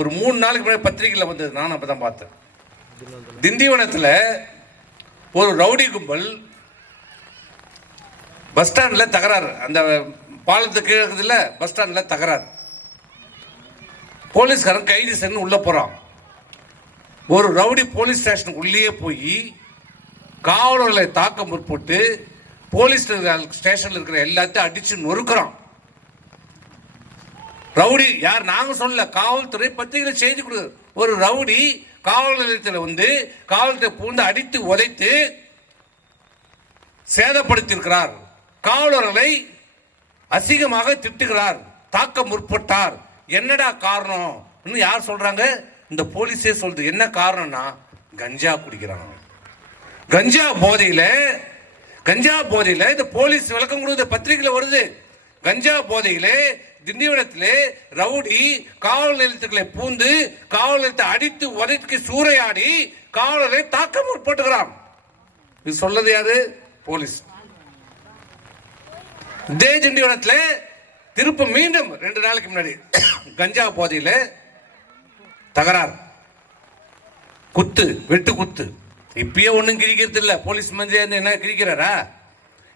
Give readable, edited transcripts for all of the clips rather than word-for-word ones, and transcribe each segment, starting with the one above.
ஒரு 3 நாளுக்கு முன்னாடி பத்திரிகையில் வந்தது, நான் அப்பதான் பார்த்தேன். திண்டிவனத்தில் ஒரு ரவுடி கும்பல் பஸ் ஸ்டாண்ட்ல தகராறு, அந்த பாலத்துக்கு கீழே இருக்குதுல்ல பஸ் ஸ்டாண்ட்ல தகராறு. போலீஸ்காரன் கைது சென்று உள்ள போறான். ஒரு ரவுடி போலீஸ் ஸ்டேஷனுக்கு உள்ளே போய் காவலர்களை தாக்க முற்பட்டு போலீஸ் ஸ்டேஷன்ல இருக்கிற எல்லாத்தையும் அடிச்சு நொறுக்கிறான். ரவுடி யார் நாங்க சொல்லல, காவல்துறை பத்திரிகையில் செய்தி கொடு. ஒரு ரவுடி காவல் நிலையத்தில் வந்து காவல்துறை பூந்து அடித்து உதைத்து சேதப்படுத்தியிருக்கிறார். காவலர்களை அசிங்கமாக திட்டுகிறார், தாக்க முற்பட்டார். என்னடா காரணம் யார் சொல்றாங்க? இந்த போலீஸே சொல்றது. என்ன காரணம்னா கஞ்சா குடிக்கிறாங்க. கஞ்சா போதையில இந்த போலீஸ் விளக்கம் கொடுத்த பத்திரிகையில் வருது. கஞ்சா போதையில திண்டிவனத்திலே ரவுடி காவல் நிலையத்துக்களை பூந்து காவல் நிலையத்தை அடித்து உதைக்கு சூறையாடி காவலரை தாக்க முற்பட்டுகிறான். இது சொல்லது யாரு? போலீஸ். இதே திண்டிவனத்தில் திருப்ப மீண்டும் 2 நாளைக்கு முன்னாடி கஞ்சா போதையில தகராறு, குத்து, வெட்டு குத்து. இப்பயே ஒன்றும் கிழிக்கிறது இல்லை. போலீஸ் மந்திரி என்ன கிழிக்கிறாரா?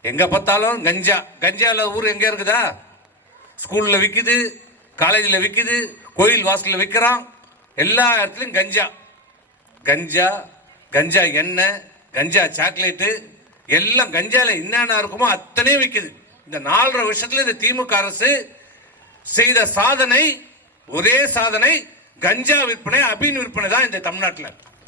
எங்க பார்த்தாலும் கஞ்சா. கஞ்சா இல்லாத ஊர் எங்க இருக்குதா? ஸ்கூல்ல விற்குது, காலேஜில் விற்குது, கோயில் வாசலில் விற்கிறான். எல்லா இடத்துலையும் கஞ்சா. கஞ்சா, கஞ்சா எண்ணெய், கஞ்சா சாக்லேட்டு, எல்லாம் கஞ்சால என்னென்ன இருக்குமோ அத்தனையும் விற்குது. இந்த 4.5 வருஷத்துல இந்த திமுக அரசு செய்த சாதனை, ஒரே சாதனை, கஞ்சா விற்பனை, அபின் விற்பனை தான் இந்த தமிழ்நாட்டில்.